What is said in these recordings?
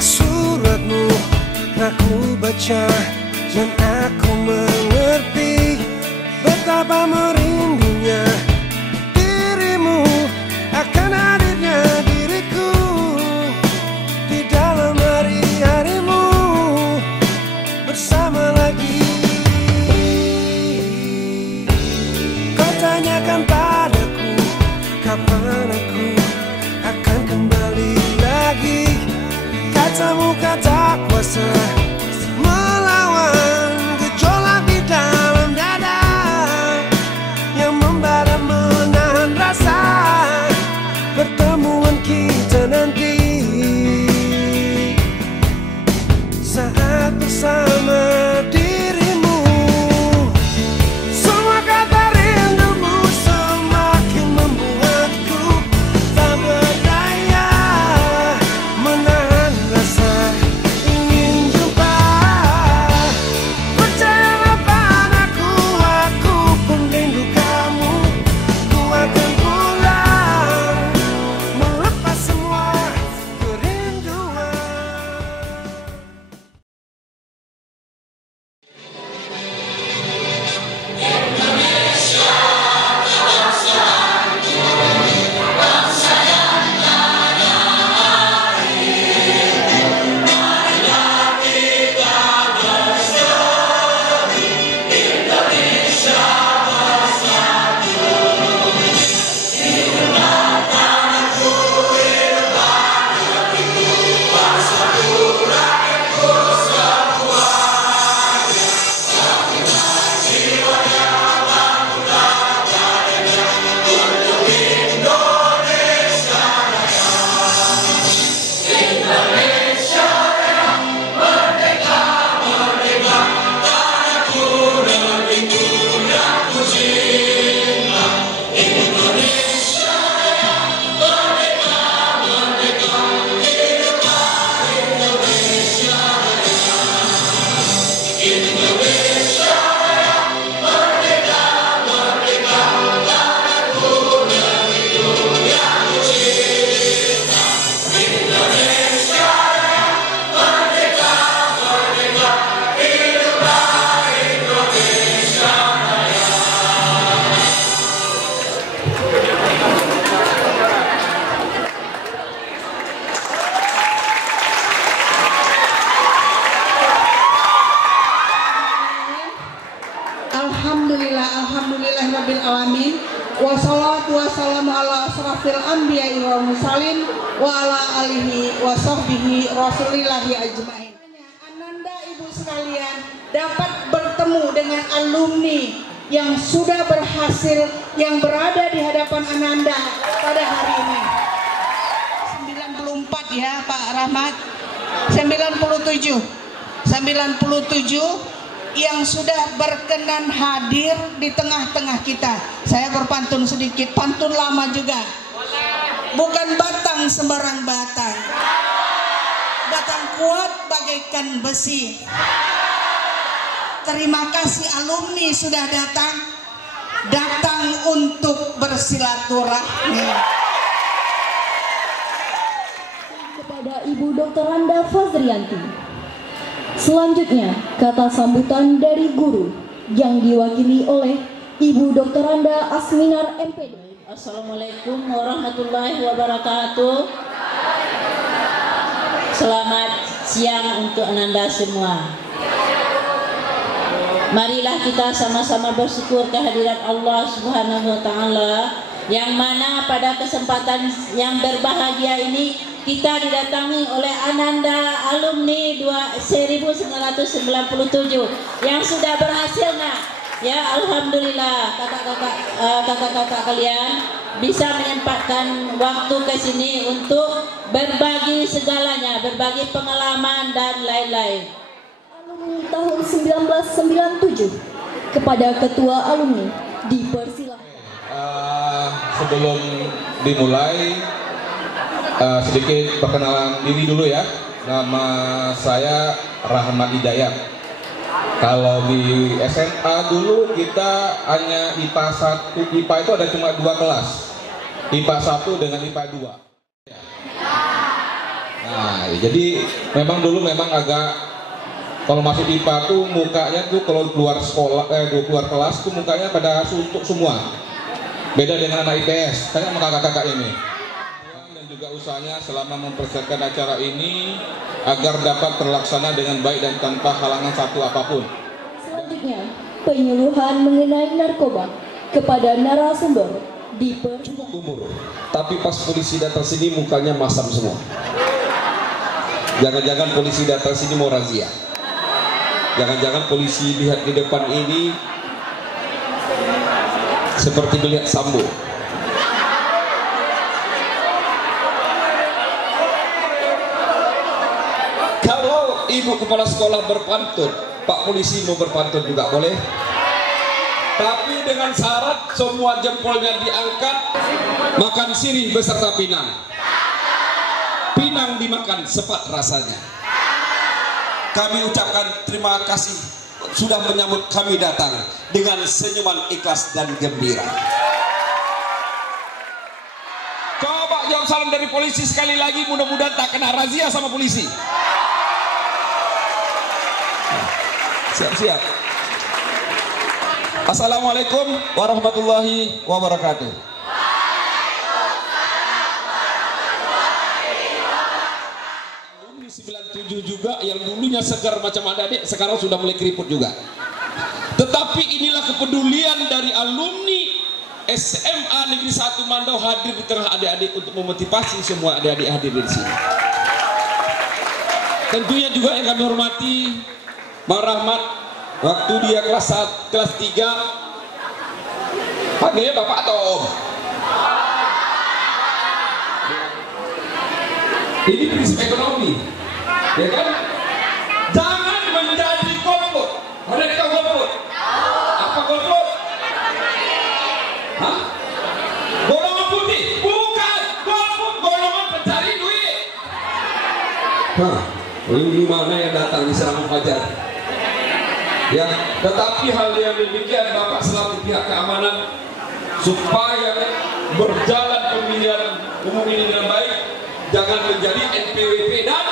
suratmu aku baca dan aku mengerti betapa merindunya dirimu akan hadirnya diriku di dalam hari-harimu bersama lagi. Kau tanyakan padaku kapan aku akan kembali lagi. Katamu kata kuasa melawan gejolak di dalam dada yang membara menahan rasa pertemuan kita nanti saat bersama dirimu. Semua kata rindumu semakin membuatku tak berdaya menahan rasa ingin jumpa. Percayalah padaku, aku pun rindu kamu. Ku akan pulang melepas semua kerinduan. Alhamdulillahirabbil alamin. Wassalatu wassalamu ala asrafil anbiya'i wal mursalin wa ala alihi wa sahbihi rasulillahi ajmain. Ananda ibu sekalian dapat bertemu dengan alumni yang sudah berhasil yang berada di hadapan Ananda pada hari ini. 94 ya Pak Rahmat. 97 yang sudah berkenan hadir di tengah-tengah kita. Saya berpantun sedikit, pantun lama juga. Bukan batang sembarang batang, batang kuat bagaikan besi. Terima kasih alumni sudah datang untuk bersilaturahmi. Kepada Ibu Dr. Randa Fazrianti. Selanjutnya, kata sambutan dari guru yang diwakili oleh Ibu Dr. Randa Asminar MPD. Assalamualaikum warahmatullahi wabarakatuh. Selamat siang untuk Ananda semua. Marilah kita sama-sama bersyukur kehadirat Allah Subhanahu wa taala yang mana pada kesempatan yang berbahagia ini kita didatangi oleh Ananda alumni 1997 yang sudah berhasil ya. Alhamdulillah kakak-kakak kalian bisa menyempatkan waktu ke sini untuk berbagi segalanya, berbagi pengalaman dan lain-lain. Alumni tahun 1997 kepada ketua alumni dipersilakan. Sebelum dimulai sedikit perkenalan diri dulu ya. Nama saya Rahmat Hidayat. Kalau di SMA dulu kita hanya IPA 1, IPA itu ada cuma 2 kelas, IPA 1 dengan IPA 2. Nah, jadi memang dulu agak, kalau masuk IPA tuh mukanya tuh kalau keluar sekolah, keluar kelas tuh mukanya pada suntuk semua. Beda dengan anak IPS, kayak sama kakak-kakak ini. Dan juga usahanya selama mempersiapkan acara ini agar dapat terlaksana dengan baik dan tanpa halangan satu apapun. Selanjutnya, penyuluhan mengenai narkoba kepada narasumber cukup umur, tapi pas polisi datang sini mukanya masam semua. Jangan-jangan polisi datang sini mau razia. Jangan-jangan polisi lihat di depan ini seperti melihat Sambo. Kalau ibu kepala sekolah berpantun, Pak polisi mau berpantun juga boleh. Tapi dengan syarat semua jempolnya diangkat, makan sirih beserta pinang. Pinang dimakan sepat rasanya. Kami ucapkan terima kasih sudah menyambut kami datang dengan senyuman ikhlas dan gembira. Coba jawab salam dari polisi sekali lagi, mudah-mudahan tak kena razia sama polisi. Siap-siap. Assalamualaikum warahmatullahi wabarakatuh. Alumni 97 juga yang dulunya segar macam adik-adik sekarang sudah mulai keriput juga. Tetapi inilah kepedulian dari alumni SMA Negeri 1 Mandau hadir di tengah adik-adik untuk memotivasi semua adik-adik hadir di sini. Tentunya juga yang kami hormati Bang Rahmat, waktu dia kelas 3 panggilnya Bapak atau Om? Ini prinsip ekonomi, ya kan? Jangan menjadi golput. Ada yang tahu golput? Apa golput? Hah? Golongan putih? Bukan, golput golongan pencari duit. Hah? Ini mana yang datang di serangan fajar? Ya, tetapi hal yang demikian Bapak selaku pihak keamanan supaya berjalan pemilihan umum ini dengan baik, jangan menjadi NPWP dan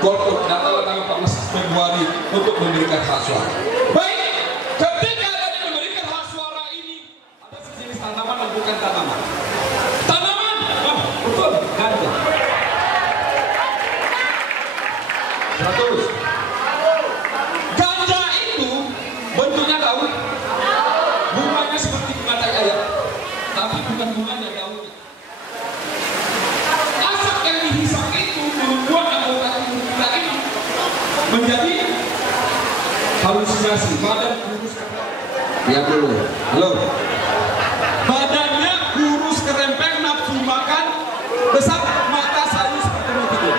golput datang tanggal 14 Februari untuk memberikan hak suara. Baik, ketika ada memberikan hak suara ini ada sejenis tanaman dan bukan tanaman. Tanaman, betul, ganja. 100. Bentuknya daun, bunganya seperti bunga tai ayam, tapi bukan bunganya daunnya. Asap yang dihisap itu membuat anggota tubuh kita ini menjadi halusinasi. Badan kurus. Ya dulu, halo. Badannya kurus kerempeng, nafsu makan besar, mata sayu seperti mau tidur.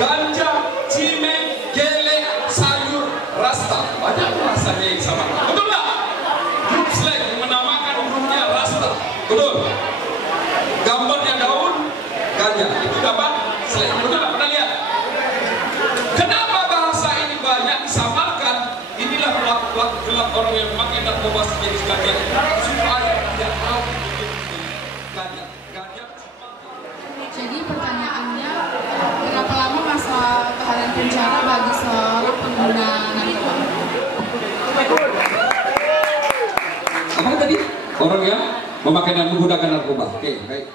Ganja, cimeng, gele, sayur, rasta, banyak rasanya yang sama. Betul nggak? Grup Slack menamakan grupnya rasta. Betul. Gambarnya daun, ganja. Itu gambar Slack. Betul nggak? Pernah lihat? Kenapa bahasa ini banyak disamarkan? Inilah pelaku-pelaku gelap orang yang memakai narkoba sejenis ganja supaya tidak tahu ganja. Jadi pertanyaannya, berapa lama masa tahanan penjara bagi seorang pengguna narkoba? Apa tadi? Orang yang memakai dan menggunakan narkoba. Oke, baik.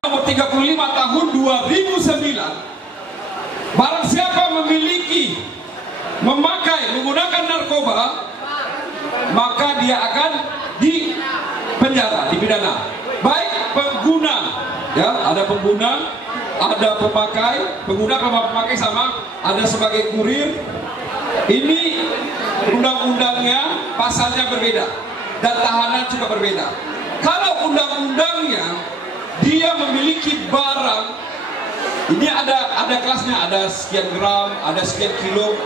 Nomor 35 tahun 2009, barang siapa memiliki, menggunakan narkoba, maka dia akan dipenjara, dipidana. Baik pengguna, ya, ada pengguna, ada pemakai. Pengguna sama pemakai sama, ada sebagai kurir. Ini undang-undangnya pasalnya berbeda dan tahanan juga berbeda. Kalau undang-undangnya dia memiliki barang, ini ada kelasnya, ada sekian gram, ada sekian kilo.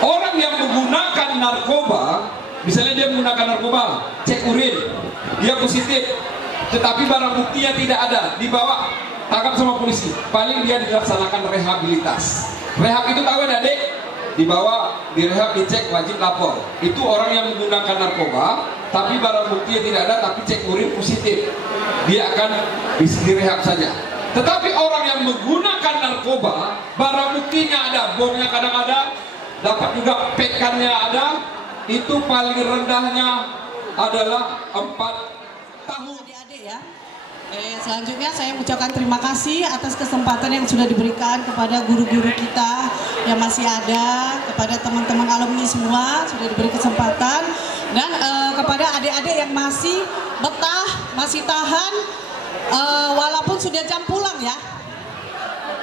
Orang yang menggunakan narkoba, misalnya dia menggunakan narkoba, cek urin, dia positif, tetapi barang buktinya tidak ada, dibawa, tangkap sama polisi, paling dia dilaksanakan rehabilitas. Rehab itu tahu kan adik? Dibawa, direhab, dicek, wajib lapor. Itu orang yang menggunakan narkoba, tapi barang bukti tidak ada, tapi cek urin positif, dia akan direhab saja. Tetapi orang yang menggunakan narkoba, barang buktinya ada, bornya kadang ada, dapat juga pekannya ada, itu paling rendahnya adalah 4 tahun. Adik-adik ya. Selanjutnya saya ucapkan terima kasih atas kesempatan yang sudah diberikan kepada guru-guru kita yang masih ada, kepada teman-teman alumni semua sudah diberi kesempatan, dan kepada adik-adik yang masih betah, masih tahan walaupun sudah jam pulang ya.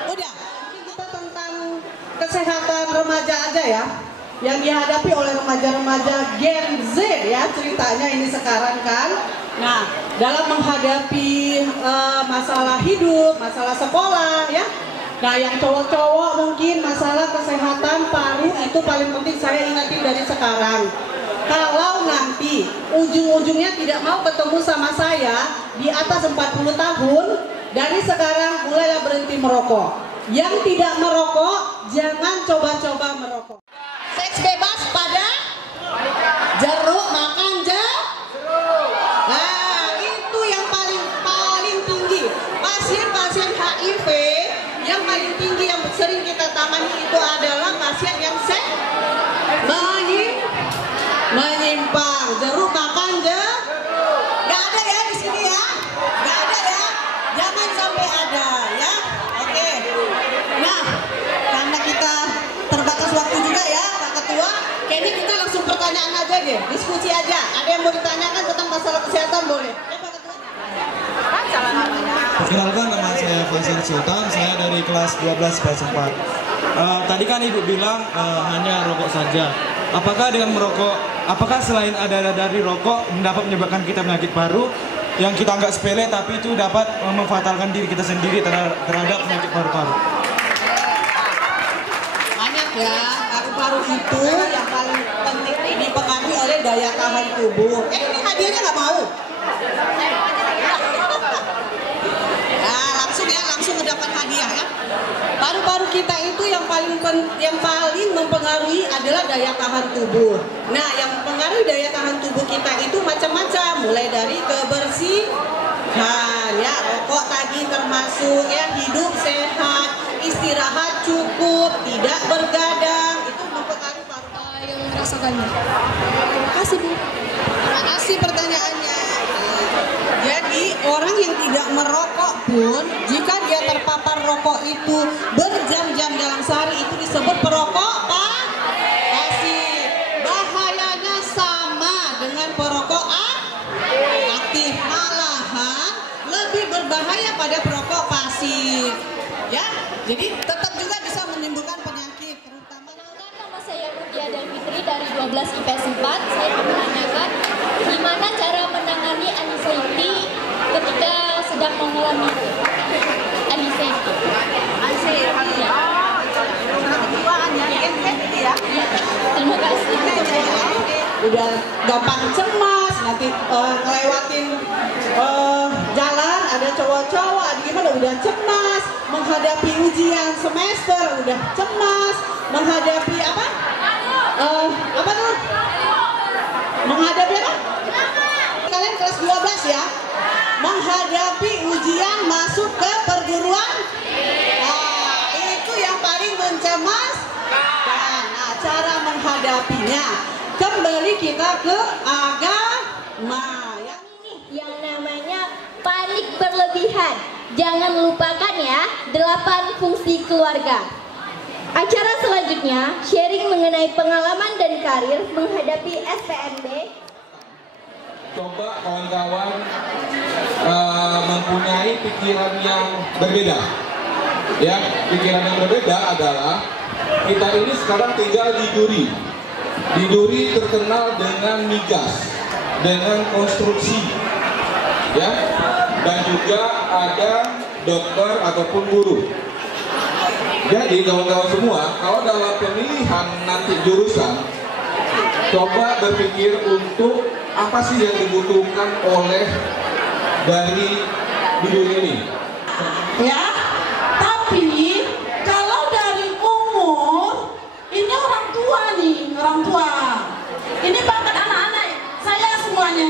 Udah, kita tentang kesehatan remaja aja ya, yang dihadapi oleh remaja-remaja Gen Z ya ceritanya ini sekarang kan. Nah, dalam menghadapi masalah hidup, masalah sekolah ya. Nah, yang cowok-cowok mungkin masalah kesehatan paru itu paling penting saya ingatin dari sekarang. Kalau nanti ujung-ujungnya tidak mau ketemu sama saya di atas 40 tahun, dari sekarang mulailah berhenti merokok. Yang tidak merokok, jangan coba-coba merokok. Seks bebas pada jeruk, makan jeruk. Nah, itu yang paling tinggi. Pasien-pasien HIV yang paling tinggi yang sering kita tangani itu adalah pasien yang seks menyimpang. Jeruk makan jeruk. Gak ada ya di sini ya? Gak ada ya? Jangan sampai ada ya. Oke. Nah, karena kita terbatas waktu juga ya, Pak Ketua. Kayaknya kita langsung pertanyaan aja deh, diskusi aja. Ada yang mau ditanyakan tentang masalah kesehatan boleh? Pak Ketua. Perkenalkan, nama saya Faisal Sultan, saya dari kelas 12 PS4. Tadi kan Ibu bilang hanya rokok saja. Apakah dengan merokok, apakah selain ada dari rokok dapat menyebabkan kita penyakit paru yang kita anggap sepele tapi itu dapat memfatalkan diri kita sendiri terhadap penyakit paru-paru? Banyak ya, paru-paru itu yang paling penting dipengaruhi oleh daya tahan tubuh. Ini hadiahnya nggak mau? Nah, langsung mendapat hadiah ya. Paru-paru kita itu yang paling mempengaruhi adalah daya tahan tubuh. Nah, yang mempengaruhi daya tahan tubuh kita itu macam-macam, mulai dari kebersihan ya, rokok tadi termasuk ya, hidup sehat, istirahat cukup, tidak bergadang, itu mempengaruhi paru-paru yang merasakannya. Terima kasih Bu. Terima kasih pertanyaannya. Jadi orang yang tidak merokok pun jika dia terpapar rokok itu berjam-jam dalam sehari itu disebut perokok pasif. Bahayanya sama dengan perokok aktif, malahan lebih berbahaya pada perokok pasif. Ya, jadi tetap juga bisa menimbulkan penyakit, terutama. Nama saya Mutia dan Fitri dari 12 IPS 4. Saya mau menanyakan gimana cara menangani anxiety ketika sedang mengalami anxiety. Ya. Terima kasih. Udah gampang cemas, nanti ngelewatin jalan ada cowok-cowok, ada gimana udah cemas, menghadapi ujian semester udah cemas, menghadapi apa? Apa tuh? Menghadapi apa? Kalian kelas 12 ya? Menghadapi ujian masuk ke perguruan. Nah, itu yang paling mencemaskan. Nah, cara menghadapinya kembali kita ke agama ya. Yang namanya panik berlebihan. Jangan lupakan ya 8 fungsi keluarga. Acara selanjutnya sharing mengenai pengalaman dan karir menghadapi SPMB. Coba kawan-kawan mempunyai pikiran yang berbeda. Ya, pikiran yang berbeda adalah kita ini sekarang tinggal di Duri. Di Duri terkenal dengan migas, dengan konstruksi, ya, dan juga ada dokter ataupun guru. Jadi kawan-kawan semua, kalau dalam pemilihan nanti jurusan, coba berpikir untuk apa sih yang dibutuhkan oleh dari di dunia ini. Ya, tapi kalau dari umur, ini orang tua nih, orang tua. Ini bahkan anak-anak saya semuanya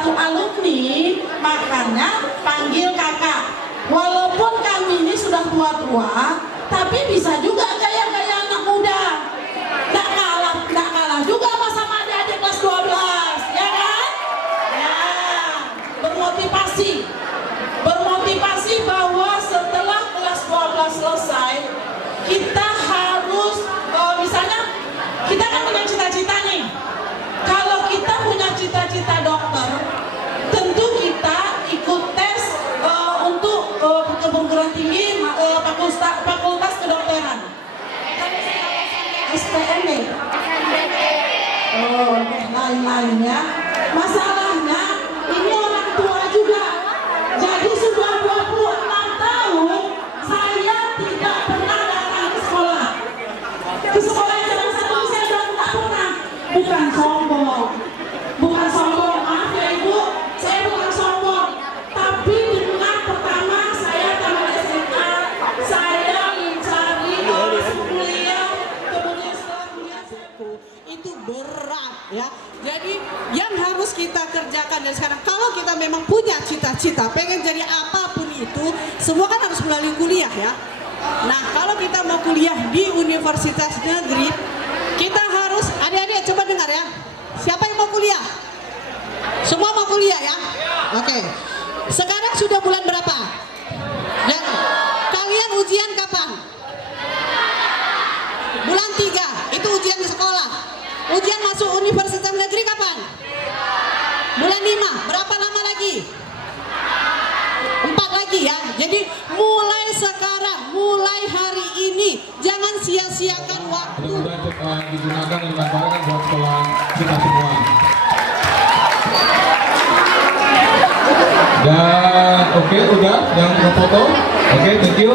satu alumni, makanya panggil kakak. Walaupun kami ini sudah tua-tua, tapi bisa juga gaya-gaya anak muda. Nggak kalah juga sama adik-adik kelas 12, ya kan? Ya, bermotivasi bahwa setelah kelas 12 selesai, kita harus, misalnya kita kan punya cita-cita nih. Kalau kita punya cita-cita dokter, tentu kita ikut tes untuk perguruan tinggi fakultas kedokteran. SPM lain-lainnya. Masalahnya ini orang tua juga. Jadi sudah 26 tahun saya tidak pernah datang ke sekolah. Ke sekolah yang salah satu saya tidak pernah. Bukan sombong, maaf ya Ibu, saya bukan sombong. Tapi dengan pertama saya tamat SMA, saya mencari masuk kuliah, kemudian setelah kuliah itu berat ya. Jadi yang harus kita kerjakan dari sekarang, kalau kita memang punya cita-cita pengen jadi apapun itu, semua kan harus melalui kuliah ya. Nah, kalau kita mau kuliah di universitas negeri, kita harus, adik-adik coba dengar ya. Siapa yang mau kuliah? Semua mau kuliah ya? Oke. Sekarang sudah bulan berapa? Dan kalian ujian kapan? Bulan 3, itu ujian di sekolah. Ujian masuk universitas negeri kapan? Bulan 5, berapa lama lagi? 4 lagi ya. Jadi mulai sekarang, mulai hari ini, jangan sia-siakan waktu. Mudah-mudahan digunakan dan dimanfaatkan buat sekolah kita semua. Dan oke, udah yang foto. Oke, thank you.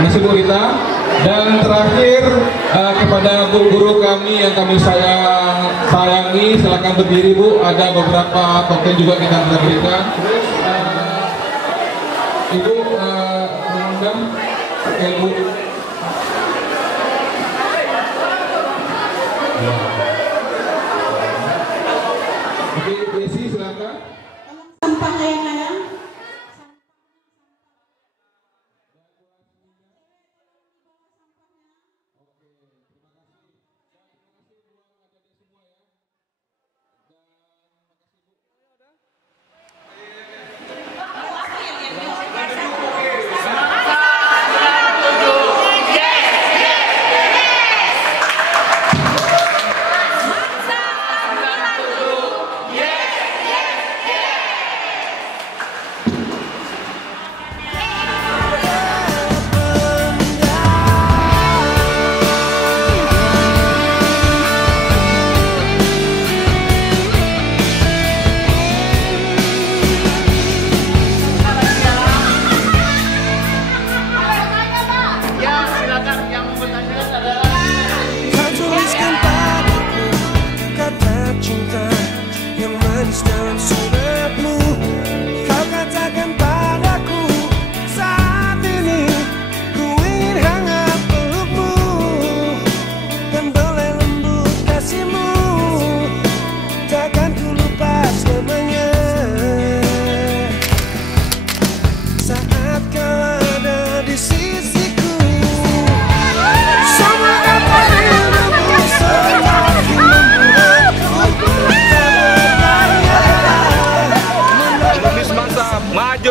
Ini Bu Rita. Dan terakhir kepada guru kami yang kami sayangi, silakan berdiri Bu. Ada beberapa token juga kita berikan. Ibu mengundang, oke Bu. Oke, Desi silakan. sampah ayang-ayang.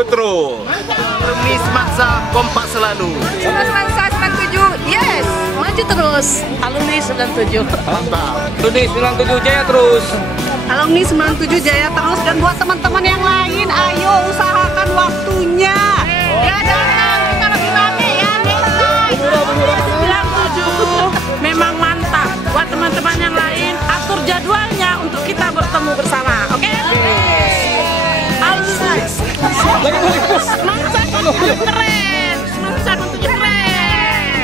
Terus Remis Maksa kompak selalu. 97, yes, maju terus. Alumni 97. Mantap. Alumni 97 jaya terus. Alumni 97 jaya terus, dan buat teman-teman yang lain, ayo usahakan waktunya. Ya jangan kita lebih rame ya. 97 memang mantap. Buat teman-teman yang lain, atur jadwalnya untuk kita bertemu bersama. Oke? Semangat untuk keren, semangat untuk keren.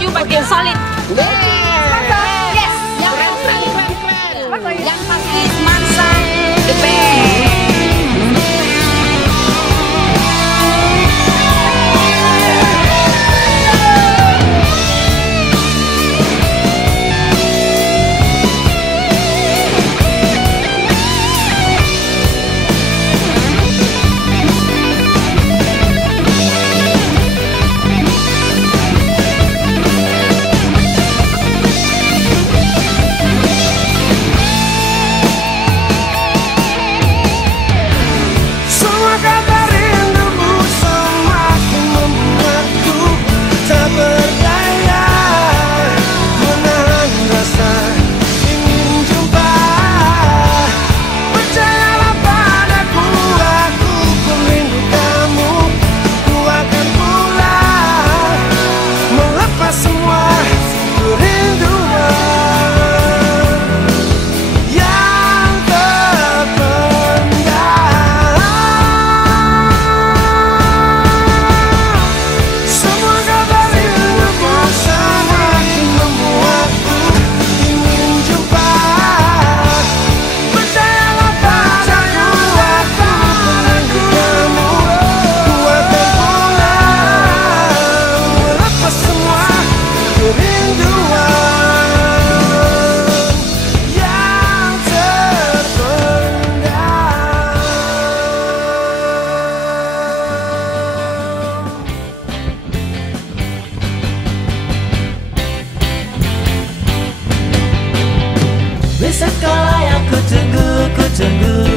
97 bagian solid. Yes, yang pasti semangat the best. dan gelap.